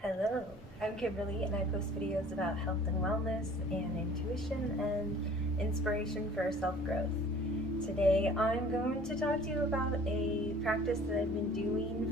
Hello, I'm Kimberly and I post videos about health and wellness and intuition and inspiration for self-growth. Today I'm going to talk to you about a practice that I've been doing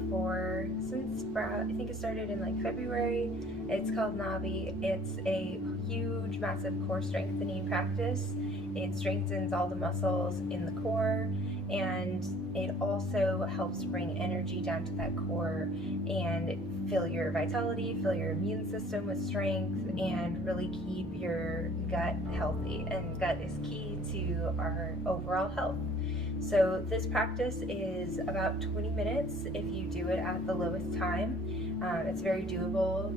since I think it started in like February. It's called Nabhi. It's a huge, massive core strengthening practice. It strengthens all the muscles in the core, and it also helps bring energy down to that core and fill your vitality, fill your immune system with strength, and really keep your gut healthy. And gut is key to our overall health. So this practice is about 20 minutes if you do it at the lowest time. It's very doable.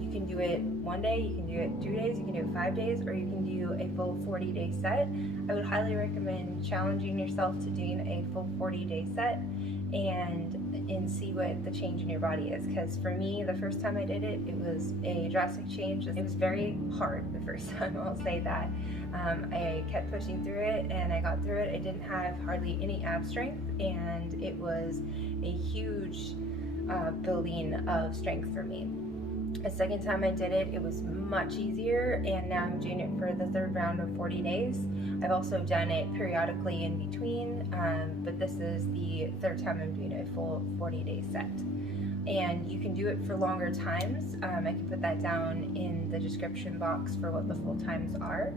You can do it one day, you can do it 2 days, you can do it 5 days, or you can do a full 40-day set. I would highly recommend challenging yourself to doing a full 40-day set and see what the change in your body is. Because for me, the first time I did it, it was a drastic change. It was very hard the first time, I'll say that. I kept pushing through it and I got through it. I didn't have hardly any ab strength, and it was a huge building of strength for me. The second time I did it, it was much easier, and now I'm doing it for the third round of 40 days. I've also done it periodically in between, but this is the third time I'm doing a full 40-day set. And you can do it for longer times. I can put that down in the description box for what the full times are.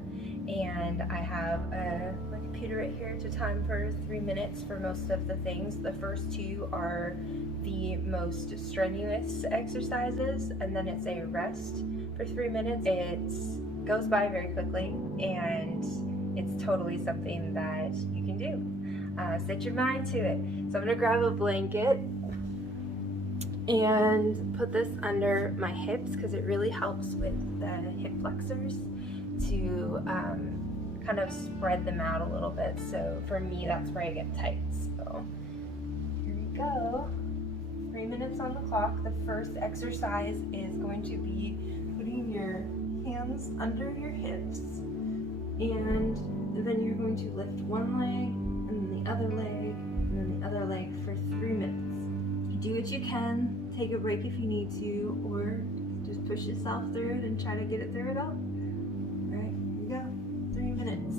And I have my computer right here to time for 3 minutes for most of the things. The first two are the most strenuous exercises, and then it's a rest for 3 minutes. It goes by very quickly, and it's totally something that you can do. Set your mind to it. So I'm gonna grab a blanket and put this under my hips because it really helps with the hip flexors to kind of spread them out a little bit. So for me, that's where I get tight. So here we go. 3 minutes on the clock. The first exercise is going to be putting your hands under your hips, and then you're going to lift one leg and then the other leg and then the other leg for 3 minutes. Do what you can, take a break if you need to, or just push yourself through it and try to get it through it all. All right, here we go, 3 minutes.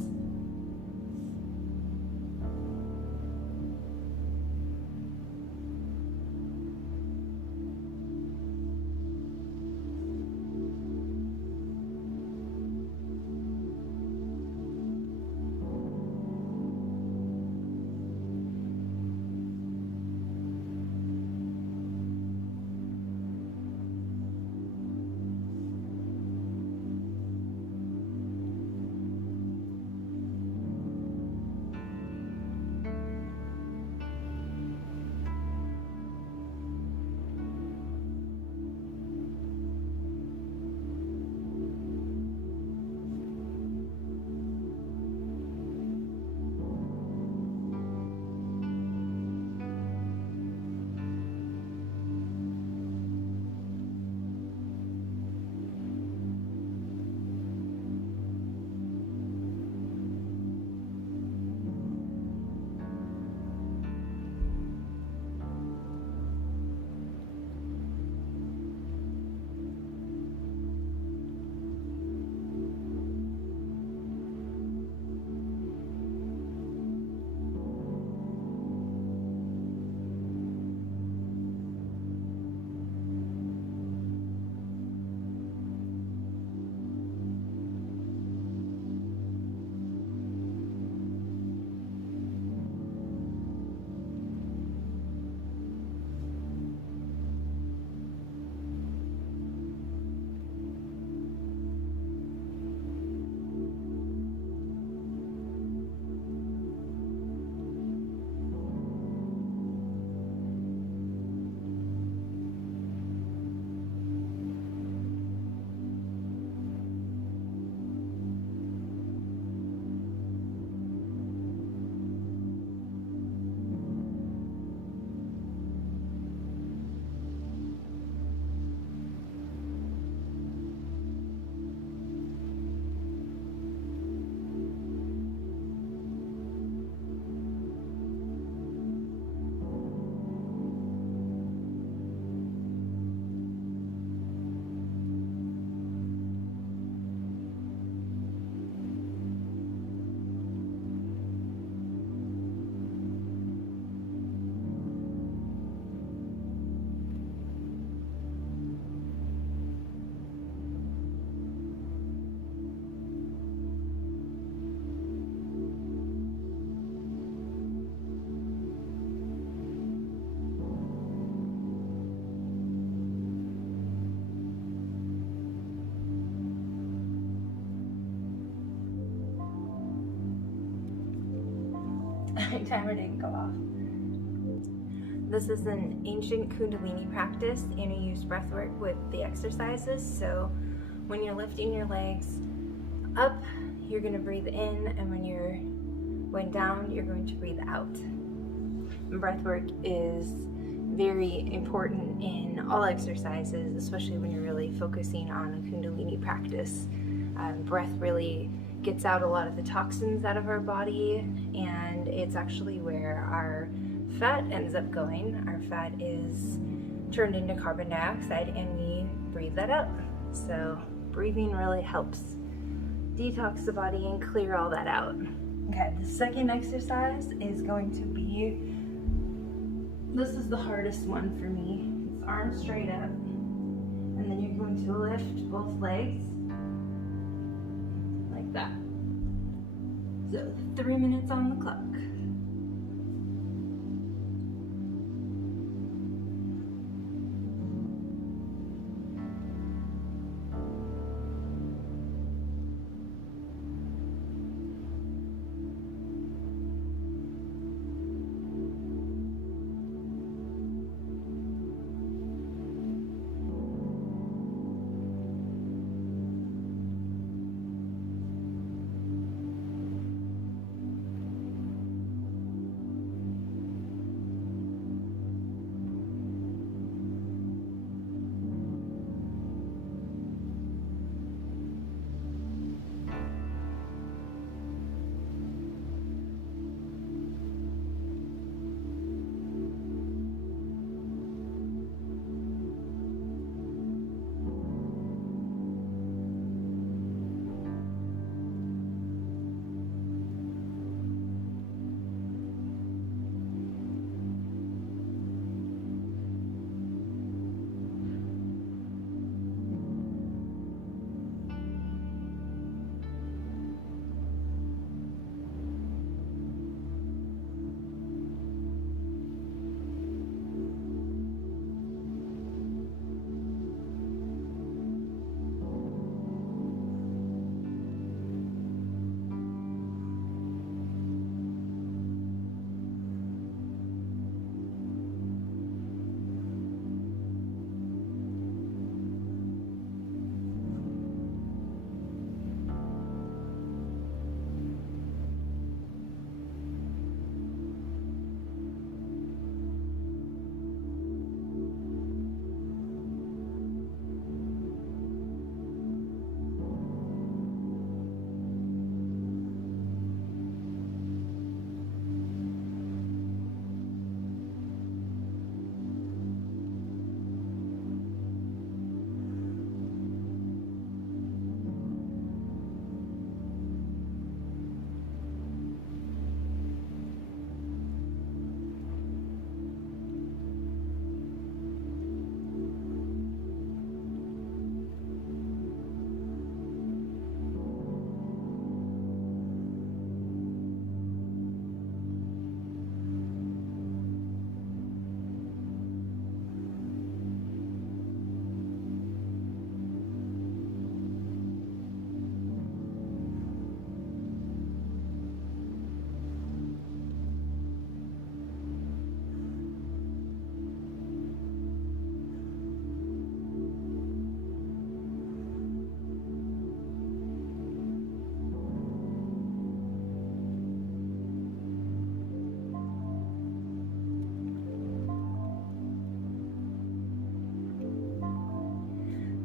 timer didn't go off. This is an ancient Kundalini practice, and you use breath work with the exercises. So when you're lifting your legs up, you're going to breathe in, and when you're going down, you're going to breathe out. And breath work is very important in all exercises, especially when you're really focusing on a Kundalini practice. Breath really gets out a lot of the toxins out of our body, and it's actually where our fat ends up going. Our fat is turned into carbon dioxide, and we breathe that out. So breathing really helps detox the body and clear all that out. Okay, the second exercise is going to be, this is the hardest one for me. It's arms straight up, and then you're going to lift both legs like that. So 3 minutes on the clock.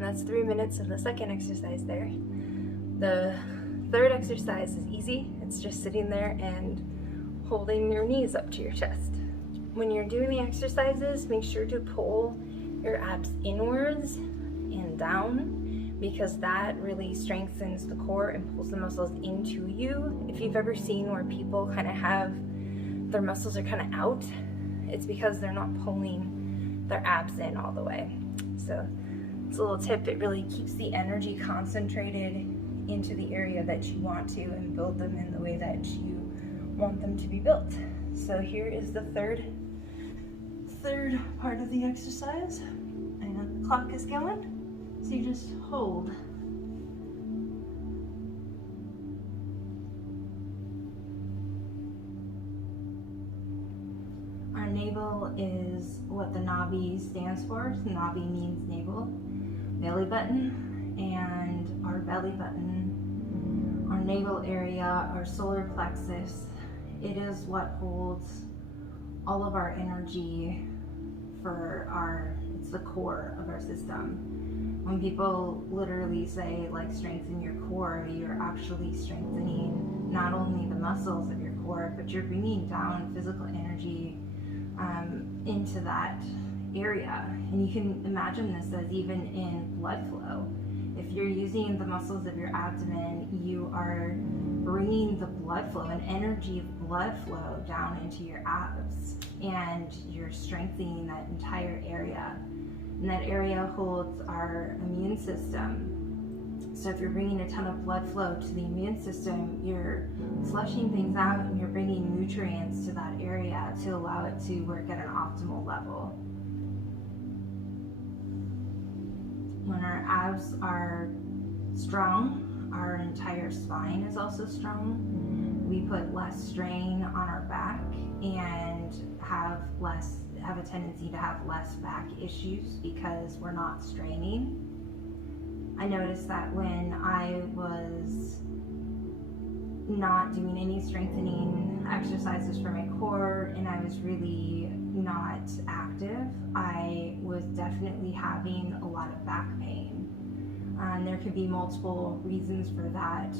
And that's 3 minutes of the second exercise there. The third exercise is easy. It's just sitting there and holding your knees up to your chest. When you're doing the exercises, make sure to pull your abs inwards and down, because that really strengthens the core and pulls the muscles into you. If you've ever seen where people kind of have their muscles are kind of out, it's because they're not pulling their abs in all the way. So it's a little tip. It really keeps the energy concentrated into the area that you want to and build them in the way that you want them to be built. So here is the third part of the exercise, and the clock is going, so you just hold. navel is what the Nabhi stands for. So Nabhi means navel, belly button, and our belly button, our navel area, our solar plexus, it is what holds all of our energy it's the core of our system. When people literally say like strengthen your core, you're actually strengthening not only the muscles of your core, but you're bringing down physical energy into that area. And you can imagine this as even in blood flow. If you're using the muscles of your abdomen, you are bringing the blood flow and energy of blood flow down into your abs, and you're strengthening that entire area. And that area holds our immune system. So if you're bringing a ton of blood flow to the immune system, you're flushing things out and you're bringing nutrients to that area to allow it to work at an optimal level. When our abs are strong, our entire spine is also strong. We put less strain on our back and have a tendency to have less back issues because we're not straining. I noticed that when I was not doing any strengthening exercises for my core and I was really not active, I was definitely having a lot of back pain. And there could be multiple reasons for that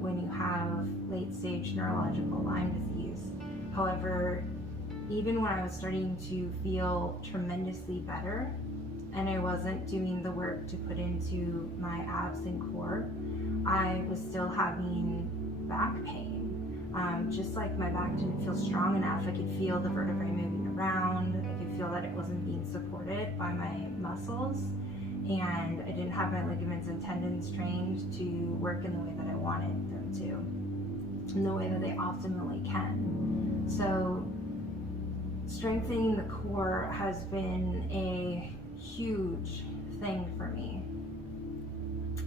when you have late-stage neurological Lyme disease. However, even when I was starting to feel tremendously better and I wasn't doing the work to put into my abs and core, I was still having back pain. Just like my back didn't feel strong enough, I could feel the vertebrae moving around, I could feel that it wasn't being supported by my muscles, and I didn't have my ligaments and tendons trained to work in the way that I wanted them to, in the way that they optimally can. So strengthening the core has been a huge thing for me.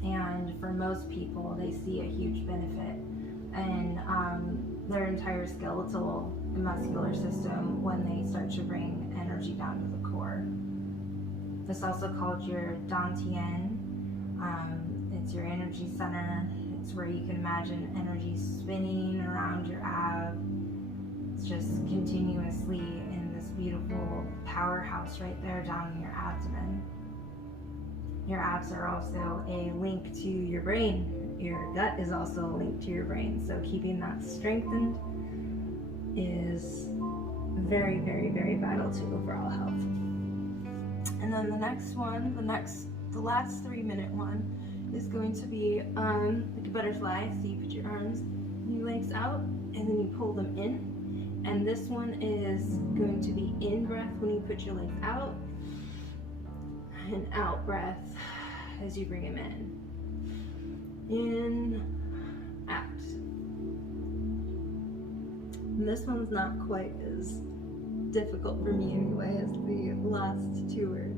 And for most people, they see a huge benefit in their entire skeletal and muscular system when they start to bring energy down to the core. It's also called your dantian. It's your energy center. It's where you can imagine energy spinning around your ab. It's just continuously in this beautiful powerhouse right there down in your abdomen. Your abs are also a link to your brain. Your gut is also a link to your brain. So keeping that strengthened is very, very, very vital to overall health. And then the next one, the last 3-minute one is going to be like a butterfly. So you put your arms and your legs out and then you pull them in. And this one is going to be in breath when you put your legs out, and out breath as you bring them in. In, out. And this one's not quite as difficult for me anyway as the last two were.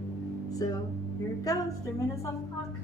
So here it goes, 3 minutes on the clock.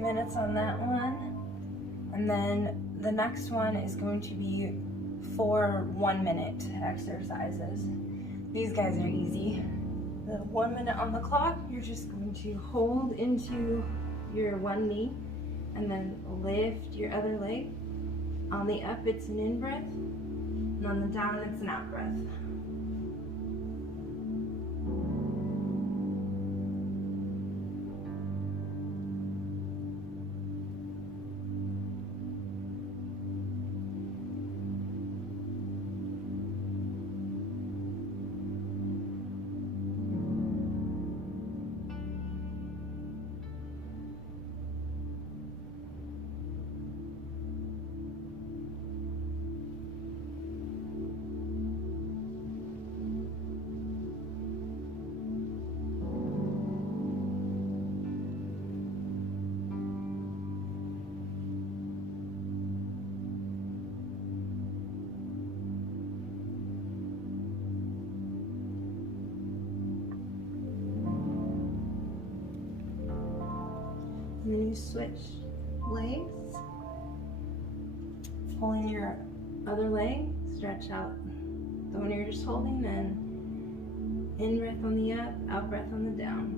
3 minutes on that one. And then the next one is going to be 4 1-minute exercises. These guys are easy. The 1 minute on the clock, you're just going to hold into your one knee and then lift your other leg. On the up, it's an in breath, and on the down, it's an out breath. And then you switch legs, pulling your other leg, stretch out the one you're just holding, then in breath on the up, out breath on the down.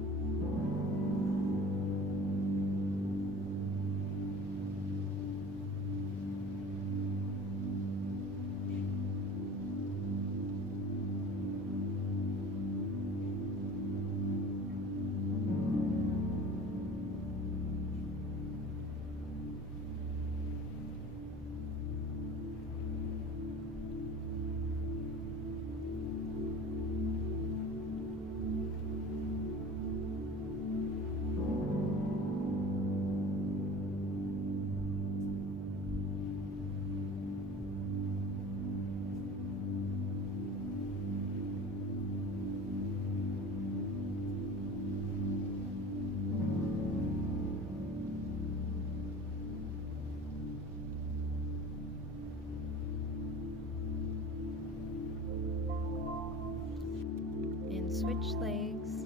Switch legs.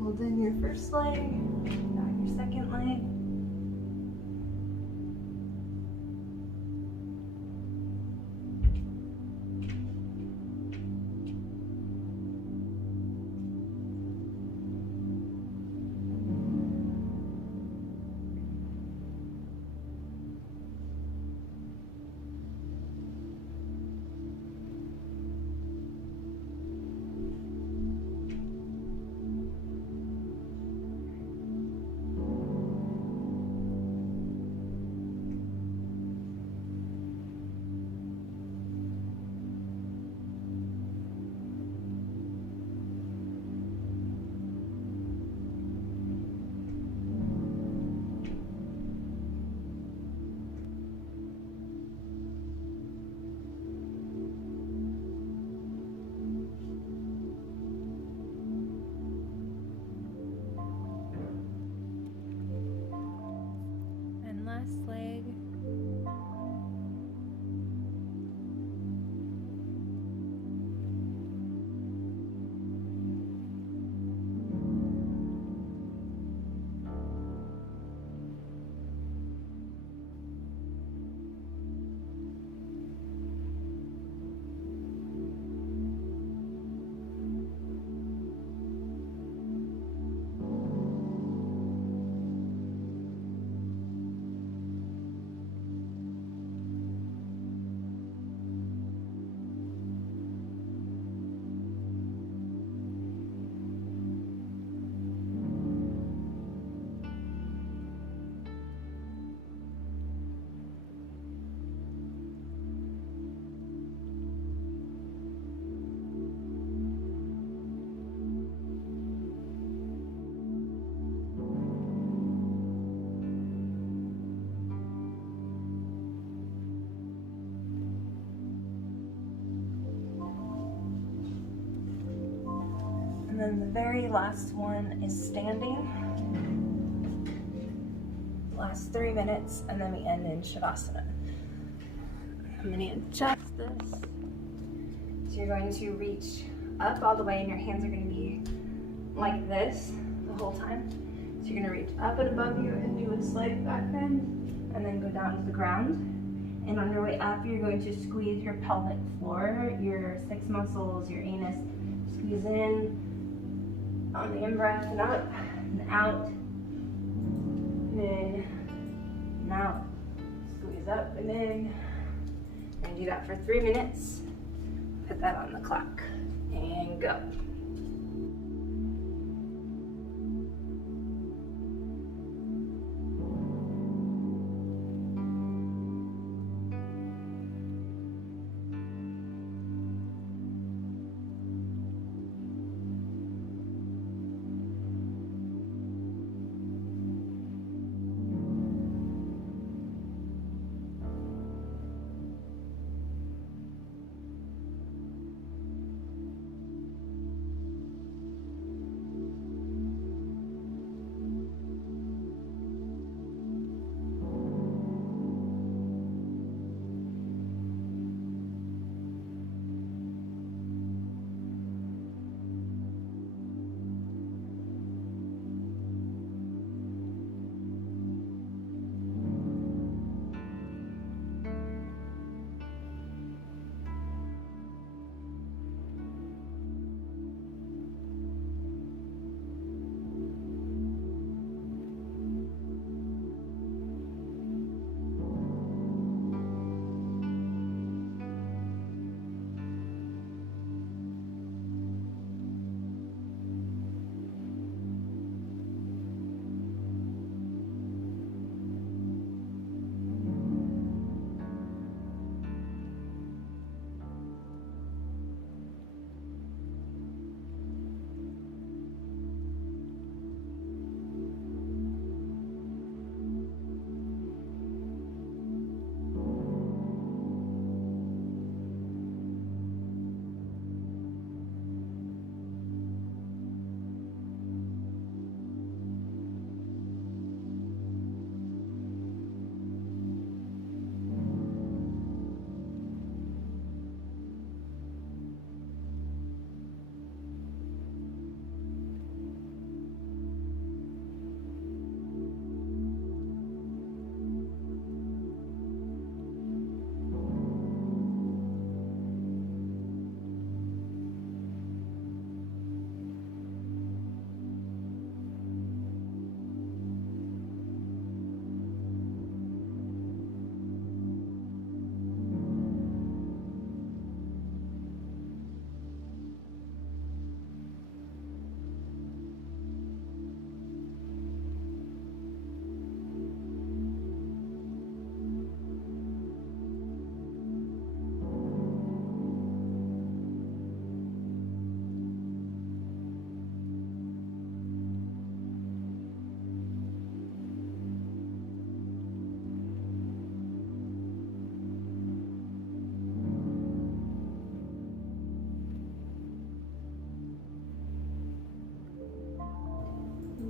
Hold in your first leg, out your second leg. Last leg. And then the very last one is standing. Last 3 minutes, and then we end in Shavasana. I'm going to adjust this. So you're going to reach up all the way, and your hands are going to be like this the whole time. So you're gonna reach up and above you and do a slight back bend, and then go down to the ground. And on your way up, you're going to squeeze your pelvic floor, your 6 muscles, your anus. Squeeze in on the in-breath and up and out. And in and out. Squeeze up and in. And do that for 3 minutes. Put that on the clock. And go.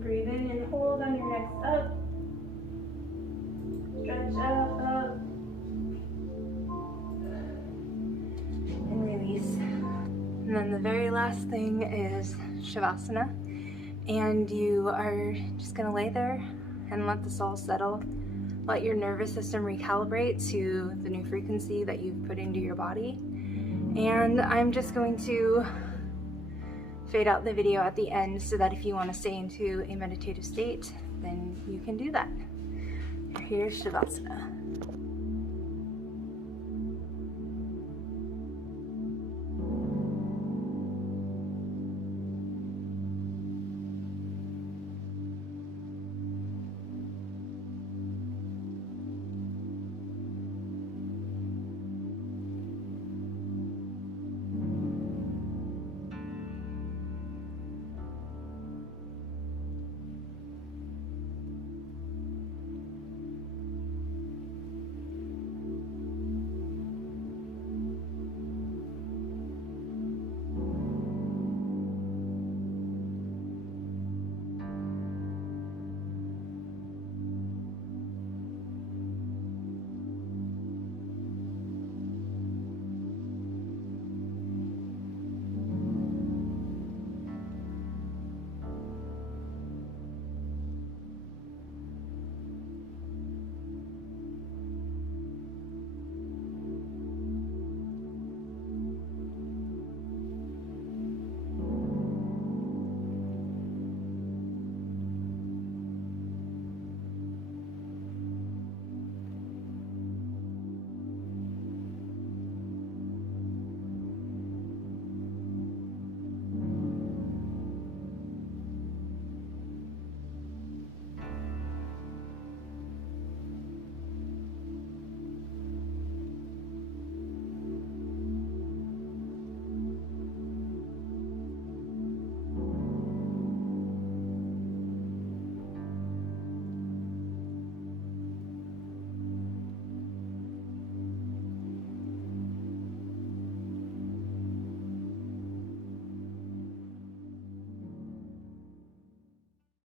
Breathe in and hold on your next up. Stretch up. And release. And then the very last thing is Shavasana. And you are just gonna lay there and let this all settle. Let your nervous system recalibrate to the new frequency that you've put into your body. And I'm just going to fade out the video at the end so that if you want to stay into a meditative state, then you can do that. Here's Shavasana.